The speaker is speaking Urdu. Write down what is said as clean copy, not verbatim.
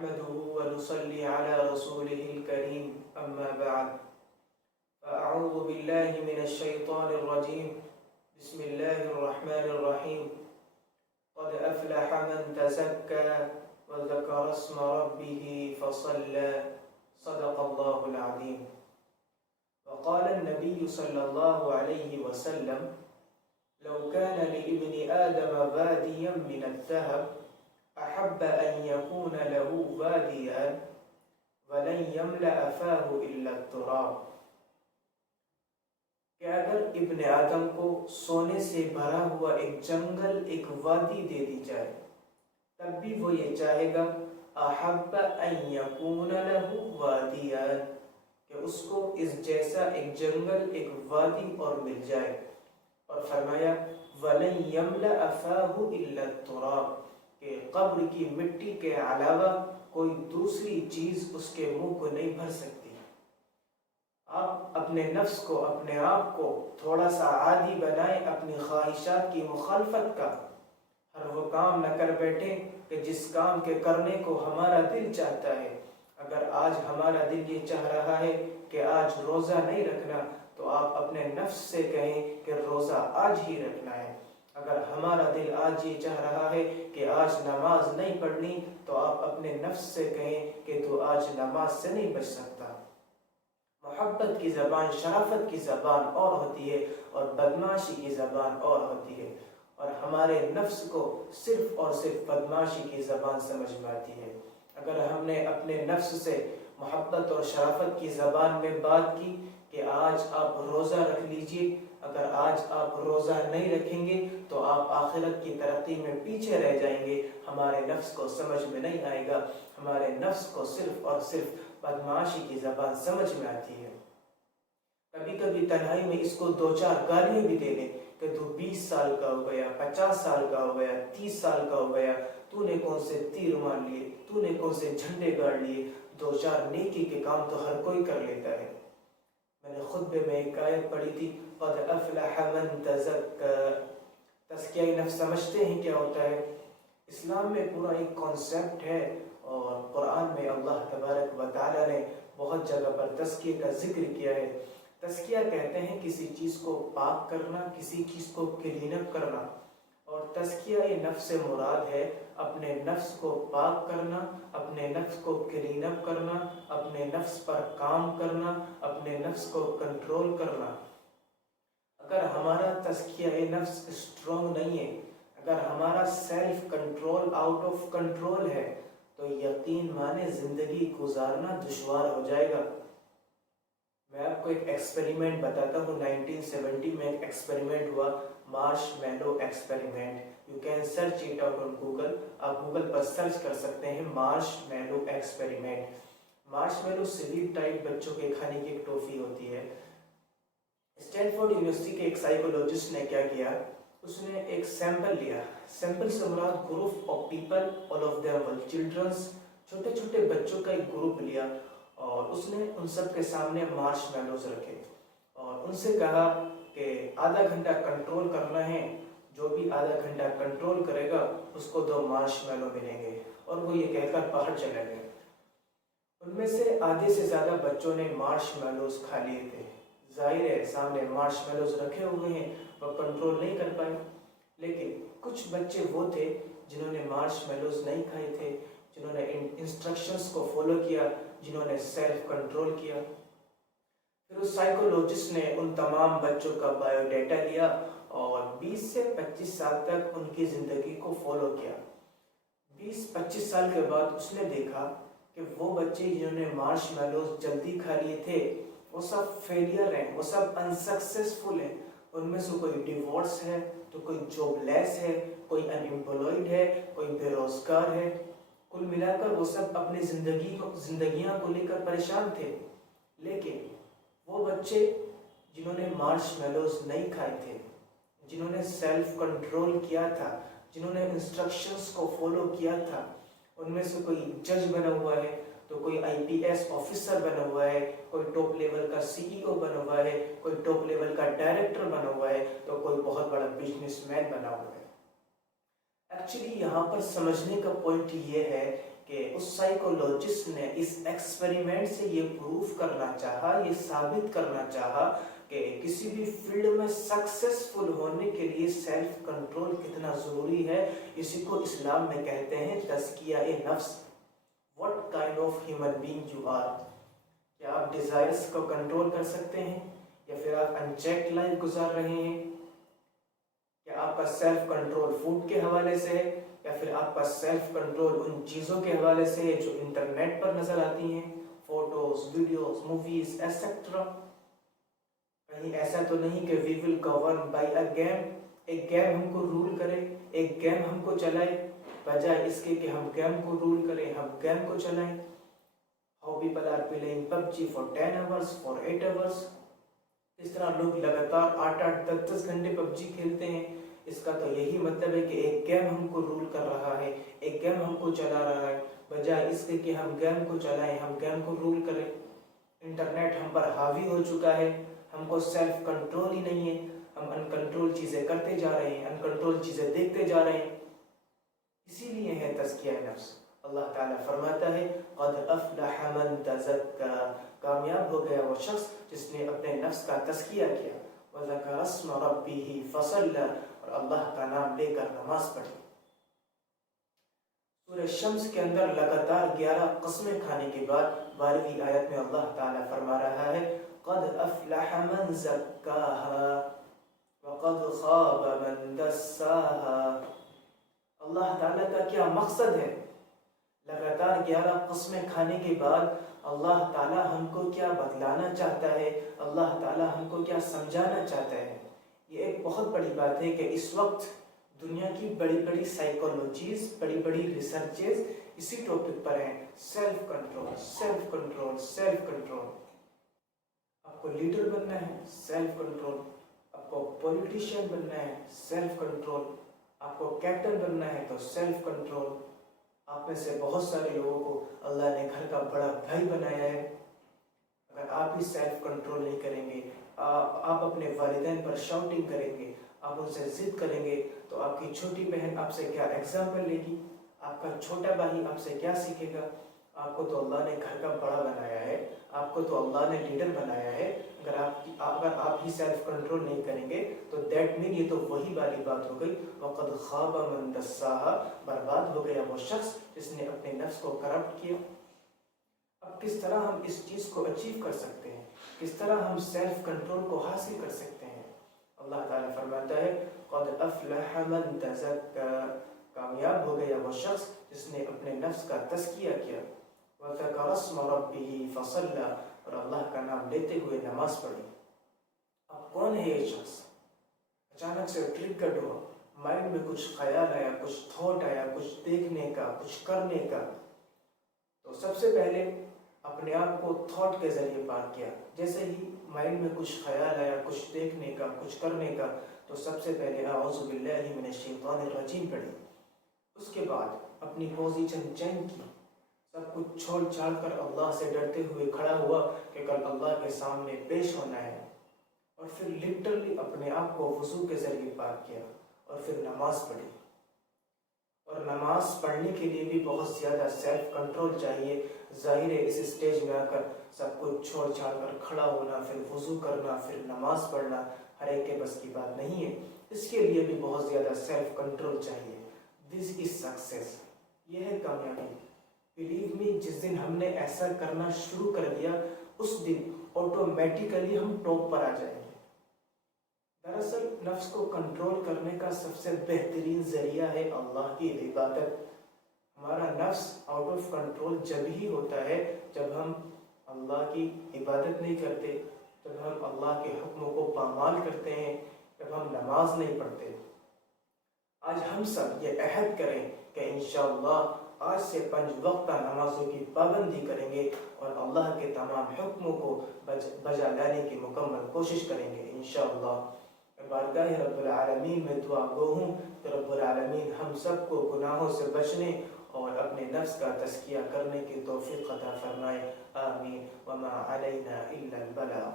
نحمده ونصلي على رسوله الكريم أما بعد فأعوذ بالله من الشيطان الرجيم بسم الله الرحمن الرحيم قد أفلح من تزكى وذكر اسم ربه فصلى صدق الله العظيم. وقال النبي صلى الله عليه وسلم لو كان لابن آدم واديا من الذهب أحب أن يكون له واديا ولن يملأ فاه إلا التراب. کہ اگر ابن آدم کو سونے سے بھرا ہوا ایک جنگل ایک وادی دے دی جائے تب بھی وہ یہ چاہے گا احب ان یکون لہ وادیا کہ اس کو اس جیسا ایک جنگل ایک وادی اور مل جائے. اور فرمایا وَلَن يَمْلَأَ فَاهُ إِلَّا التُّرَابُ کہ قبر کی مٹی کے علاوہ کوئی دوسری چیز اس کے منہ کو نہیں بھر سکتی. آپ اپنے نفس کو اپنے آپ کو تھوڑا سا عادی بنائیں اپنی خواہشات کی مخالفت کا. ہر وہ کام نہ کر بیٹھیں کہ جس کام کے کرنے کو ہمارا دل چاہتا ہے. اگر آج ہمارا دل یہ چاہ رہا ہے کہ آج روزہ نہیں رکھنا تو آپ اپنے نفس سے کہیں کہ روزہ آج ہی رکھنا ہے. اگر ہمارا دل آج یہ چاہ رہا ہے کہ آج نماز نہیں پڑھنی تو آپ اپنے نفس سے کہیں کہ تو آج نماز سے نہیں بچ سکتا. محبت کی زبان شرافت کی زبان اور ہوتی ہے اور بدمعاشی کی زبان اور ہوتی ہے. اور ہمارے نفس کو صرف اور صرف بدمعاشی کی زبان سمجھ میں آتی ہے. اگر ہم نے اپنے نفس سے محبت اور شرافت کی زبان میں بات کی کہ آج آپ روزہ رکھ لیجئے، اگر آج آپ روزہ نہیں رکھیں گے تو آپ آخرت کی ترقی میں پیچھے رہ جائیں گے، ہمارے نفس کو سمجھ میں نہیں آئے گا. ہمارے نفس کو صرف اور صرف بدمعاشی کی زبان سمجھ میں آتی ہے. کبھی کبھی تنہائی میں اس کو دو چار گالیاں بھی دے دیں کہ تو 20 سال کا ہو گیا، 50 سال کا ہو گیا، 30 سال کا ہو گیا، تو نے کون سے تیر مار لیے، تو نے کون سے جھنڈے گاڑ لیے. دو چار نیکی کے کام تو ہر کوئی کر لیتا ہے. میں نے خطبے میں ایک آیت پڑھی تھی قد افلح من تزکى. تزکیہ نفس سمجھتے ہیں کیا ہوتا ہے؟ اسلام میں پورا ایک کانسیپٹ ہے اور قرآن میں اللہ تبارک و تعالیٰ نے بہت جگہ پر تزکیے کا ذکر کیا ہے. تزکیہ کہتے ہیں کسی چیز کو پاک کرنا، کسی چیز کو کلین اپ کرنا. اور تزکیہ نفس سے مراد ہے اپنے نفس کو پاک کرنا، اپنے نفس کو کلین اپ کرنا، اپنے نفس پر کام کرنا، اپنے نفس کو کنٹرول کرنا. اگر ہمارا تزکیہ نفس اسٹرانگ نہیں ہے، اگر ہمارا self control out of control ہے تو یقین مانے زندگی گزارنا دشوار ہو جائے گا. میں آپ کو ایک ایکسپیریمنٹ بتاتا ہوں. 1970 میں ایک ایکسپیریمنٹ ہوا، marshmallow experiment. You can search it out on Google. آپ گوگل پر سرچ کر سکتے ہیں marshmallow experiment. Marshmallow sweet type بچوں کے کھانے کی ایک ٹوفی ہوتی ہے. اسٹینفورڈ یونیورسٹی کے ایک سائیکولوجسٹ نے کیا کیا، اس نے ایک سیمپل لیا. سیمپل سے مراد group of people, all of them will childrens, چھوٹے چھوٹے بچوں کا ایک گروپ لیا اور اس نے ان سب کے سامنے مارش میلوز رکھے اور ان سے کہا کہ آدھا گھنٹہ کنٹرول کرنا ہے، جو بھی آدھا گھنٹہ کنٹرول کرے گا اس کو 2 مارش میلو ملیں گے. اور وہ یہ کہہ کر باہر چلے گئے. ان میں سے آدھے سے زیادہ بچوں نے مارش میلوز کھا لیے تھے. ظاہر ہے سامنے مارش میلوز رکھے ہوئے ہیں، وہ کنٹرول نہیں کر پائے. لیکن کچھ بچے وہ تھے جنہوں نے مارش میلوز نہیں کھائے تھے، جنہوں نے انسٹرکشنز کو فالو کیا، جنہوں نے سیلف کنٹرول کیا. پھر اس سائیکولوجسٹ نے ان تمام بچوں کا بایو ڈیٹا لیا اور 20 سے 25 سال تک ان کی زندگی کو فالو کیا. 20-25 سال کے بعد اس نے دیکھا کہ وہ بچے جنہوں نے مارش میلوز جلدی کھا لیے تھے وہ سب فیلئر ہیں، وہ سب انسکسیسفل ہیں. ان میں سے کوئی ڈیورس ہے تو کوئی جاب لیس ہے، کوئی ان امپلائڈ ہے، کوئی بے روزگار ہے. کل ملا کر وہ سب اپنی زندگیاں کو لے کر پریشان تھے. لیکن وہ بچے جنہوں نے مارش میلوز نہیں کھائے تھے، جنہوں نے سیلف کنٹرول کیا تھا، جنہوں نے انسٹرکشنز کو فالو کیا تھا، ان میں سے کوئی جج بنا ہوا ہے تو کوئی IPS آفیسر بنا ہوا ہے، کوئی ٹاپ لیول کا CEO بنا ہوا ہے، کوئی ٹاپ لیول کا ڈائریکٹر بنا ہوا ہے تو کوئی بہت بڑا بزنس مین بنا ہوا ہے. ایکچولی یہاں پر سمجھنے کا پوائنٹ یہ ہے کہ اس سائیکولوجسٹ نے اس ایکسپیریمنٹ سے یہ پروف کرنا چاہا، یہ ثابت کرنا چاہا کہ کسی بھی فیلڈ میں سکسیسفل ہونے کے لیے سیلف کنٹرول کتنا ضروری ہے۔ اسی کو اسلام میں کہتے ہیں تزکیہ نفس۔ What kind of human being you are؟ کیا آپ ڈیزائرز کو کنٹرول کر سکتے ہیں یا پھر آپ انچیک لائف گزار رہے ہیں؟ کیا آپ کا سیلف کنٹرول فوڈ کے حوالے سے ہے یا پھر آپ کا سیلف کنٹرول ان چیزوں کے حوالے سے ہے جو انٹرنیٹ پر نظر آتی ہیں، فوٹوز، ویڈیوز، موویز ایٹسٹرا؟ کہیں ایسا تو نہیں کہ وی ول گورن بائی اے گیم، ایک گیم ہم کو رول کرے، ایک گیم ہم کو چلائے، بجائے اس کے کہ ہم گیم کو رول کریں، ہم گیم کو چلائیں۔ How people are playing PUBG for 10 hours, for 8 hours۔ اس طرح لوگ لگاتار 8-8, 10-10 گھنٹے PUBG کھیلتے ہیں۔ اس کا تو یہی مطلب ہے کہ ایک گیم ہم کو رول کر رہا ہے، ایک گیم ہم کو چلا رہا ہے، بجائے اس کے کہ ہم گیم کو چلائیں، ہم گیم کو رول کریں۔ انٹرنیٹ ہم پر حاوی ہو چکا ہے، ہم کو سیلف کنٹرول ہی نہیں ہے، ہم ان کنٹرول چیزیں کرتے جا رہے ہیں، ان کنٹرول چیزیں دیکھتے جا رہے ہیں۔ اسی لیے ہے تزکیہ نفس۔ اللہ تعالیٰ فرماتا ہے قد افلح من تزکا، کامیاب ہو گیا وہ شخص جس نے اپنے نفس کا تزکیہ کیا، وذکر اسم ربہ فصلی، اور اللہ کا نام لے کر نماز پڑھی۔ سورہ شمس کے اندر لگاتار 11 قسمیں کھانے کے بعد 12ویں آیت میں اللہ تعالیٰ فرما رہا ہے قد افلح من زکاہا وقد خاب من دساہا۔ اللہ تعالیٰ کا کیا مقصد ہے؟ لگاتار 11 قسمیں کھانے کے بعد اللہ تعالیٰ ہم کو کیا بتلانا چاہتا ہے، اللہ تعالیٰ ہم کو کیا سمجھانا چاہتا ہے؟ یہ ایک بہت بڑی بات ہے کہ اس وقت دنیا کی بڑی بڑی سائیکولوجیز، بڑی بڑی ریسرچز اسی ٹاپک پر ہیں، self control, self control, self control. آپ کو لیڈر بننا ہے، سیلف کنٹرول۔ آپ کو پولیٹیشین بننا ہے، سیلف کنٹرول۔ آپ کو کیپٹن بننا ہے تو سیلف کنٹرول۔ آپ میں سے بہت سارے لوگوں کو اللہ نے گھر کا بڑا بھائی بنایا ہے، اگر آپ بھی سیلف کنٹرول نہیں کریں گے، آپ اپنے والدین پر شاؤٹنگ کریں گے، آپ ان سے ضد کریں گے، تو آپ کی چھوٹی بہن آپ سے کیا ایگزامپل لے گی؟ آپ کا چھوٹا بھائی آپ سے کیا سیکھے گا؟ آپ کو تو اللہ نے گھر کا بڑا بنایا ہے، آپ کو تو اللہ نے لیڈر بنایا ہے۔ اگر آپ ہی سیلف کنٹرول نہیں کریں گے تو دیٹ مین یہ تو وہی والی بات ہو گئی وقد خاب من دساہا، برباد ہو گیا وہ شخص جس نے اپنے نفس کو کرپٹ کیا۔ اب کس طرح ہم اس چیز کو اچیو کر سکتے ہیں؟ کس طرح ہم سیلف کنٹرول کو حاصل کر سکتے ہیں؟ اللہ تعالیٰ فرماتا ہے قد افلح من تزکا، کامیاب ہو گیا وہ شخص جس نے اپنے نفس کا تزکیہ کیا، وذکر اسم ربہ فصلی، اور اللہ کا نام لیتے ہوئے نماز پڑھی۔ اب کون ہے یہ شخص؟ اچانک سے ٹرگرڈ ہوا، مائنڈ میں کچھ خیال آیا، کچھ تھاٹ آیا، کچھ دیکھنے کا، کچھ کرنے کا، تو سب سے پہلے اپنے آپ کو تھاٹ کے ذریعے پاک کیا۔ جیسے ہی مائنڈ میں کچھ خیال آیا، کچھ دیکھنے کا، کچھ کرنے کا، تو سب سے پہلے اعوذ باللہ من الشیطان الرجیم پڑھی۔ اس کے بعد اپنی پوزیشن چینج کی، سب کچھ چھوڑ چھاڑ کر اللہ سے ڈرتے ہوئے کھڑا ہوا کہ کل اللہ کے سامنے پیش ہونا ہے، اور پھر لٹرلی اپنے آپ کو وضو کے ذریعے پاک کیا، اور پھر نماز پڑھی۔ اور نماز پڑھنے کے لیے بھی بہت زیادہ سیلف کنٹرول چاہیے۔ ظاہر ہے اس اسٹیج میں آ کر سب کچھ چھوڑ چھاڑ کر کھڑا ہونا، پھر وضو کرنا، پھر نماز پڑھنا ہر ایک کے بس کی بات نہیں ہے، اس کے لیے بھی بہت زیادہ سیلف کنٹرول چاہیے۔ دس از سکسیس، یہ ہے کامیابی۔ بلیو می، جس دن ہم نے ایسا کرنا شروع کر دیا اس دن آٹومیٹیکلی ہم ٹاپ پر آ جائیں گے۔ دراصل نفس کو کنٹرول کرنے کا سب سے بہترین ذریعہ ہے اللہ کی عبادت۔ ہمارا نفس آؤٹ آف کنٹرول جب ہی ہوتا ہے جب ہم اللہ کی عبادت نہیں کرتے، جب ہم اللہ کے حکموں کو پامال کرتے ہیں، جب ہم نماز نہیں پڑھتے۔ آج ہم سب یہ عہد کریں کہ انشاءاللہ آج سے 5 وقتہ نمازوں کی پابندی کریں گے اور اللہ کے تمام حکموں کو بجا لانے کی مکمل کوشش کریں گے انشاءاللہ۔ بارگاہ رب العالمین میں دعا گو ہوں کہ رب العالمین ہم سب کو گناہوں سے بچنے اور اپنے نفس کا تزکیہ کرنے کی توفیق عطا فرمائے، آمین۔ وما علینا الا البلاغ۔